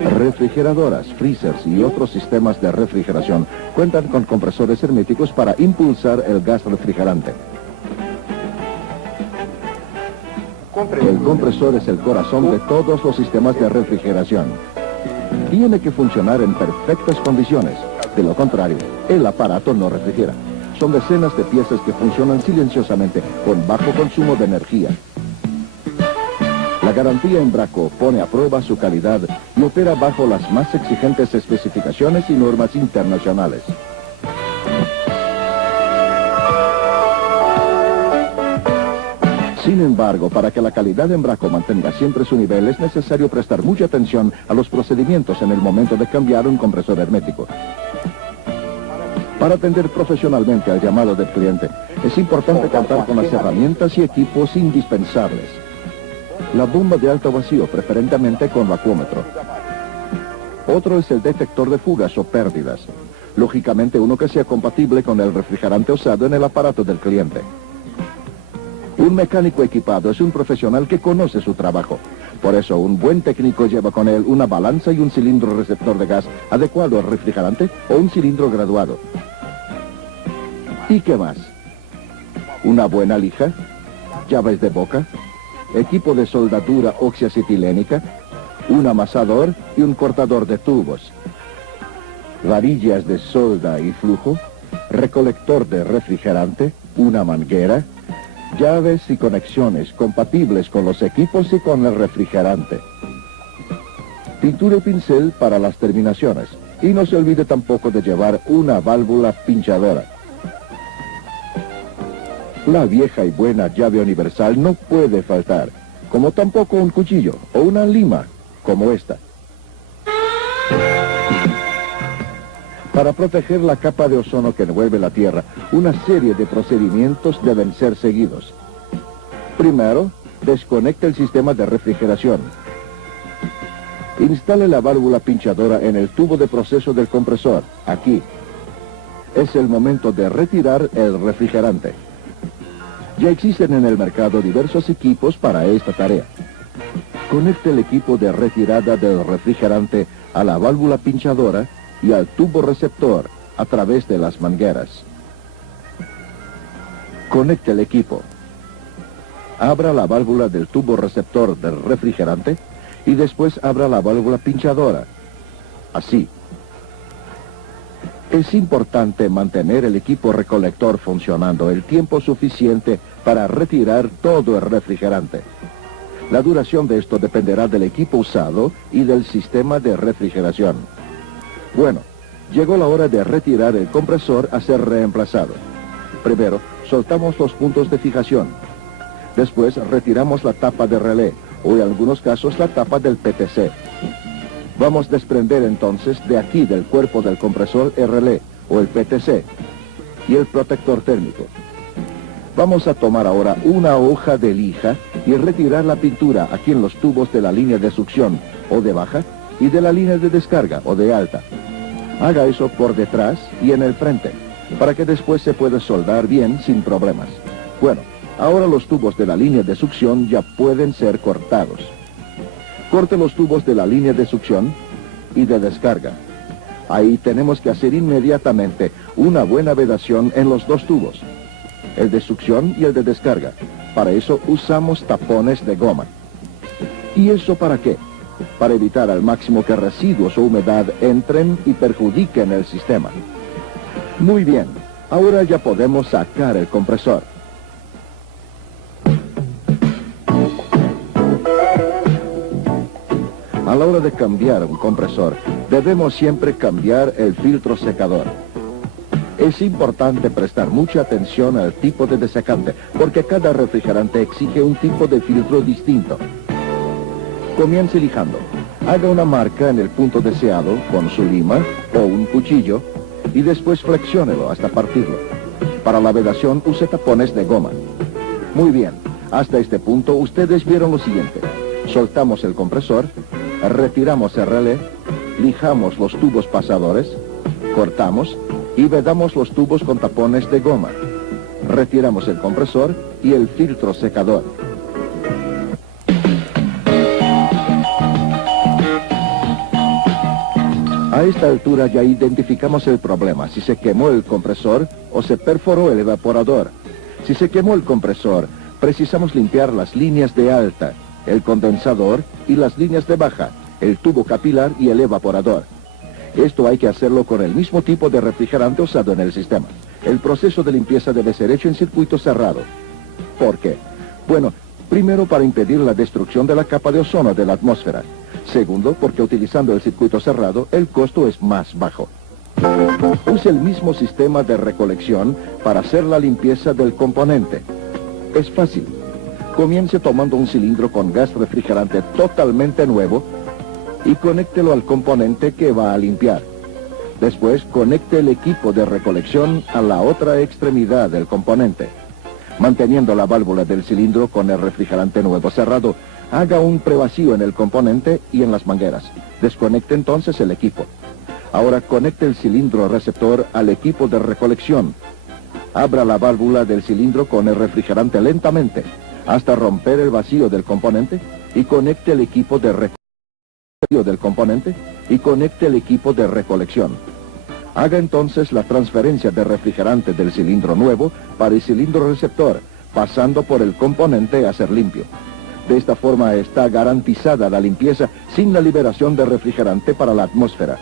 Refrigeradoras, freezers y otros sistemas de refrigeración cuentan con compresores herméticos para impulsar el gas refrigerante. El compresor es el corazón de todos los sistemas de refrigeración. Tiene que funcionar en perfectas condiciones. De lo contrario, el aparato no refrigera. Son decenas de piezas que funcionan silenciosamente con bajo consumo de energía. La garantía Embraco pone a prueba su calidad y opera bajo las más exigentes especificaciones y normas internacionales. Sin embargo, para que la calidad de Embraco mantenga siempre su nivel, es necesario prestar mucha atención a los procedimientos en el momento de cambiar un compresor hermético. Para atender profesionalmente al llamado del cliente, es importante contar con las herramientas y equipos indispensables. La bomba de alto vacío, preferentemente con vacuómetro. Otro es el detector de fugas o pérdidas. Lógicamente uno que sea compatible con el refrigerante usado en el aparato del cliente. Un mecánico equipado es un profesional que conoce su trabajo. Por eso, un buen técnico lleva con él una balanza y un cilindro receptor de gas adecuado al refrigerante o un cilindro graduado. ¿Y qué más? Una buena lija, llaves de boca, equipo de soldadura oxiacetilénica, un amasador y un cortador de tubos, varillas de solda y flujo, recolector de refrigerante, una manguera, llaves y conexiones compatibles con los equipos y con el refrigerante. Pintura y pincel para las terminaciones. Y no se olvide tampoco de llevar una válvula pinchadora. La vieja y buena llave universal no puede faltar, como tampoco un cuchillo o una lima, como esta. Para proteger la capa de ozono que envuelve la Tierra, una serie de procedimientos deben ser seguidos. Primero, desconecte el sistema de refrigeración. Instale la válvula pinchadora en el tubo de proceso del compresor, aquí. Es el momento de retirar el refrigerante. Ya existen en el mercado diversos equipos para esta tarea. Conecte el equipo de retirada del refrigerante a la válvula pinchadora y al tubo receptor a través de las mangueras. Conecte el equipo. Abra la válvula del tubo receptor del refrigerante y después abra la válvula pinchadora. Así. Es importante mantener el equipo recolector funcionando el tiempo suficiente para retirar todo el refrigerante. La duración de esto dependerá del equipo usado y del sistema de refrigeración. Bueno, llegó la hora de retirar el compresor a ser reemplazado. Primero, soltamos los puntos de fijación. Después, retiramos la tapa de relé, o en algunos casos la tapa del PTC. Vamos a desprender entonces de aquí del cuerpo del compresor el relé, o el PTC, y el protector térmico. Vamos a tomar ahora una hoja de lija y retirar la pintura aquí en los tubos de la línea de succión, o de baja, y de la línea de descarga, o de alta. Haga eso por detrás y en el frente, para que después se pueda soldar bien sin problemas. Bueno, ahora los tubos de la línea de succión ya pueden ser cortados. Corte los tubos de la línea de succión y de descarga. Ahí tenemos que hacer inmediatamente una buena vedación en los dos tubos, el de succión y el de descarga. Para eso usamos tapones de goma. ¿Y eso para qué? Para evitar al máximo que residuos o humedad entren y perjudiquen el sistema. Muy bien, ahora ya podemos sacar el compresor. A la hora de cambiar un compresor, debemos siempre cambiar el filtro secador. Es importante prestar mucha atención al tipo de desecante, porque cada refrigerante exige un tipo de filtro distinto. Comience lijando. Haga una marca en el punto deseado con su lima o un cuchillo y después flexiónelo hasta partirlo. Para la vedación use tapones de goma. Muy bien, hasta este punto ustedes vieron lo siguiente. Soltamos el compresor, retiramos el relé, lijamos los tubos pasadores, cortamos y vedamos los tubos con tapones de goma. Retiramos el compresor y el filtro secador. A esta altura ya identificamos el problema, si se quemó el compresor o se perforó el evaporador. Si se quemó el compresor, precisamos limpiar las líneas de alta, el condensador y las líneas de baja, el tubo capilar y el evaporador. Esto hay que hacerlo con el mismo tipo de refrigerante usado en el sistema. El proceso de limpieza debe ser hecho en circuito cerrado. ¿Por qué? Bueno, primero para impedir la destrucción de la capa de ozono de la atmósfera. Segundo, porque utilizando el circuito cerrado, el costo es más bajo. Use el mismo sistema de recolección para hacer la limpieza del componente. Es fácil. Comience tomando un cilindro con gas refrigerante totalmente nuevo y conéctelo al componente que va a limpiar. Después, conecte el equipo de recolección a la otra extremidad del componente. Manteniendo la válvula del cilindro con el refrigerante nuevo cerrado, haga un prevacío en el componente y en las mangueras. Desconecte entonces el equipo. Ahora conecte el cilindro receptor al equipo de recolección. Abra la válvula del cilindro con el refrigerante lentamente hasta romper el vacío del componente y conecte el equipo de recolección. Haga entonces la transferencia de refrigerante del cilindro nuevo para el cilindro receptor, pasando por el componente a ser limpio. De esta forma está garantizada la limpieza sin la liberación de refrigerante para la atmósfera.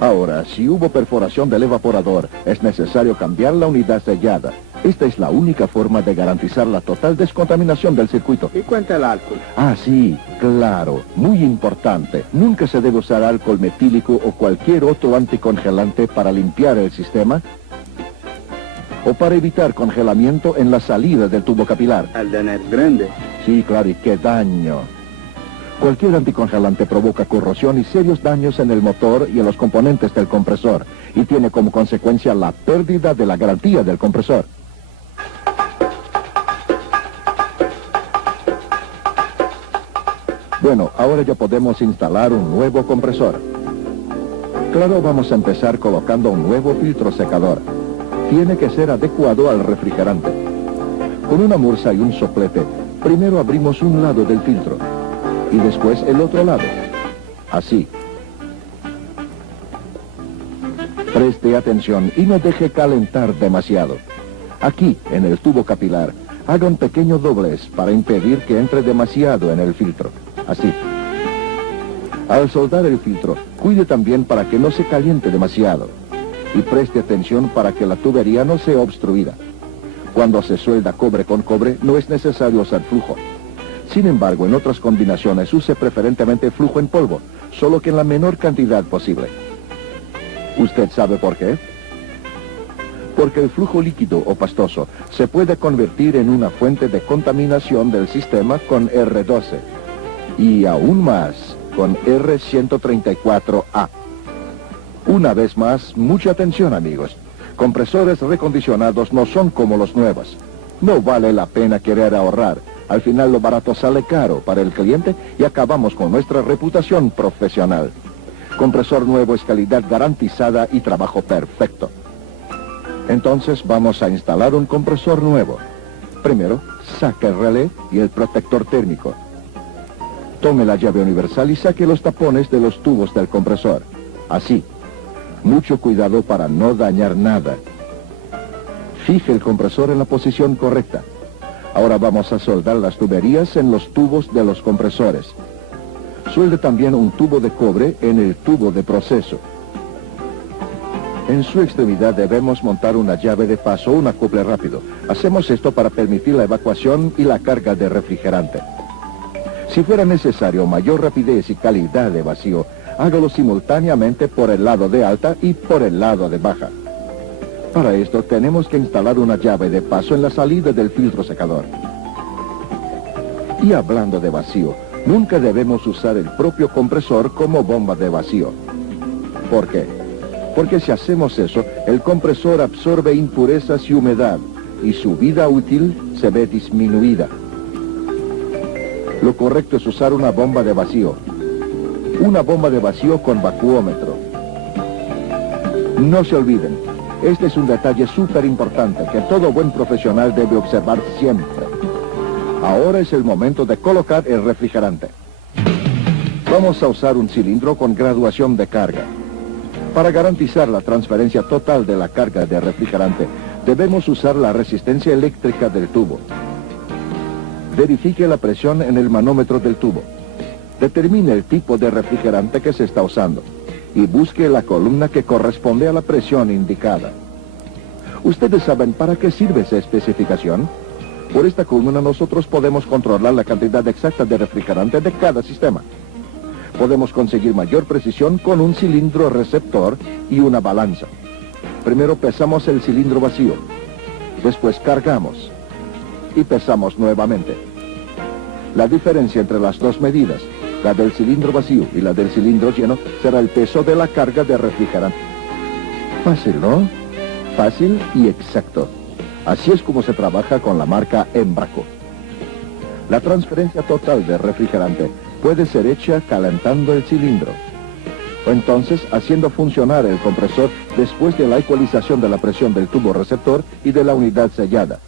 Ahora, si hubo perforación del evaporador, es necesario cambiar la unidad sellada. Esta es la única forma de garantizar la total descontaminación del circuito. ¿Y cuenta el alcohol? Ah, sí, claro, muy importante. Nunca se debe usar alcohol metílico o cualquier otro anticongelante para limpiar el sistema o para evitar congelamiento en la salida del tubo capilar. El daño es grande. Sí, claro, y qué daño. Cualquier anticongelante provoca corrosión y serios daños en el motor y en los componentes del compresor, y tiene como consecuencia la pérdida de la garantía del compresor. Bueno, ahora ya podemos instalar un nuevo compresor. Claro, vamos a empezar colocando un nuevo filtro secador. Tiene que ser adecuado al refrigerante. Con una mursa y un soplete, primero abrimos un lado del filtro y después el otro lado. Así. Preste atención y no deje calentar demasiado. Aquí, en el tubo capilar, haga un pequeño doblez para impedir que entre demasiado en el filtro. Así. Al soldar el filtro, cuide también para que no se caliente demasiado. Y preste atención para que la tubería no sea obstruida. Cuando se suelda cobre con cobre, no es necesario usar flujo. Sin embargo, en otras combinaciones use preferentemente flujo en polvo, solo que en la menor cantidad posible. ¿Usted sabe por qué? Porque el flujo líquido o pastoso se puede convertir en una fuente de contaminación del sistema con R12 y aún más con R134A. Una vez más, mucha atención, amigos. Compresores recondicionados no son como los nuevos. No vale la pena querer ahorrar. Al final lo barato sale caro para el cliente y acabamos con nuestra reputación profesional. Compresor nuevo es calidad garantizada y trabajo perfecto. Entonces vamos a instalar un compresor nuevo. Primero, saque el relé y el protector térmico. Tome la llave universal y saque los tapones de los tubos del compresor. Así. Mucho cuidado para no dañar nada. Fije el compresor en la posición correcta. Ahora vamos a soldar las tuberías en los tubos de los compresores. Suelde también un tubo de cobre en el tubo de proceso. En su extremidad debemos montar una llave de paso o un acople rápido. Hacemos esto para permitir la evacuación y la carga de refrigerante. Si fuera necesario mayor rapidez y calidad de vacío, hágalo simultáneamente por el lado de alta y por el lado de baja. Para esto tenemos que instalar una llave de paso en la salida del filtro secador. Y hablando de vacío, nunca debemos usar el propio compresor como bomba de vacío. ¿Por qué? Porque si hacemos eso, el compresor absorbe impurezas y humedad, y su vida útil se ve disminuida. Lo correcto es usar una bomba de vacío. Una bomba de vacío con vacuómetro. No se olviden, este es un detalle súper importante que todo buen profesional debe observar siempre. Ahora es el momento de colocar el refrigerante. Vamos a usar un cilindro con graduación de carga. Para garantizar la transferencia total de la carga de refrigerante, debemos usar la resistencia eléctrica del tubo. Verifique la presión en el manómetro del tubo. Determine el tipo de refrigerante que se está usando y busque la columna que corresponde a la presión indicada. ¿Ustedes saben para qué sirve esa especificación? Por esta columna nosotros podemos controlar la cantidad exacta de refrigerante de cada sistema. Podemos conseguir mayor precisión con un cilindro receptor y una balanza. Primero pesamos el cilindro vacío, después cargamos y pesamos nuevamente. La diferencia entre las dos medidas, la del cilindro vacío y la del cilindro lleno, será el peso de la carga de refrigerante. Fácil, ¿no? Fácil y exacto. Así es como se trabaja con la marca Embraco. La transferencia total de refrigerante puede ser hecha calentando el cilindro, o entonces haciendo funcionar el compresor después de la ecualización de la presión del tubo receptor y de la unidad sellada.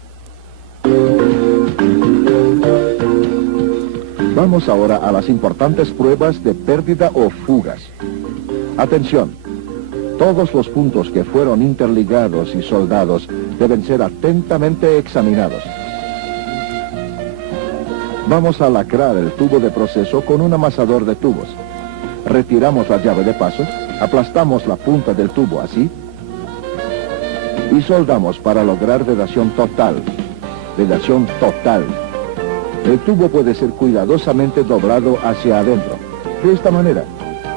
Vamos ahora a las importantes pruebas de pérdida o fugas. Atención, todos los puntos que fueron interligados y soldados deben ser atentamente examinados. Vamos a lacrar el tubo de proceso con un amasador de tubos. Retiramos la llave de paso, aplastamos la punta del tubo así y soldamos para lograr vedación total. Vedación total. El tubo puede ser cuidadosamente doblado hacia adentro. De esta manera,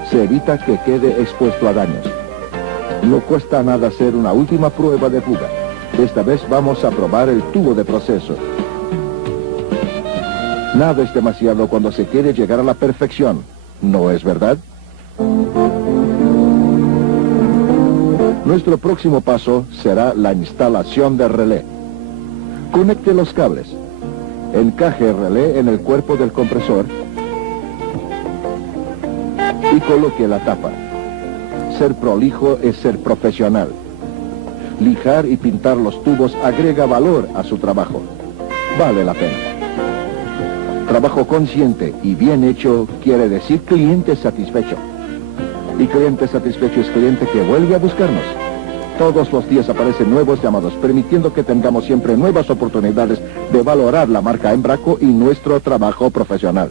se evita que quede expuesto a daños. No cuesta nada hacer una última prueba de fuga. Esta vez vamos a probar el tubo de proceso. Nada es demasiado cuando se quiere llegar a la perfección, ¿no es verdad? Nuestro próximo paso será la instalación del relé. Conecte los cables. Encaje el relé en el cuerpo del compresor y coloque la tapa. Ser prolijo es ser profesional. Lijar y pintar los tubos agrega valor a su trabajo. Vale la pena. Trabajo consciente y bien hecho quiere decir cliente satisfecho. Y cliente satisfecho es cliente que vuelve a buscarnos. Todos los días aparecen nuevos llamados, permitiendo que tengamos siempre nuevas oportunidades de valorar la marca Embraco y nuestro trabajo profesional.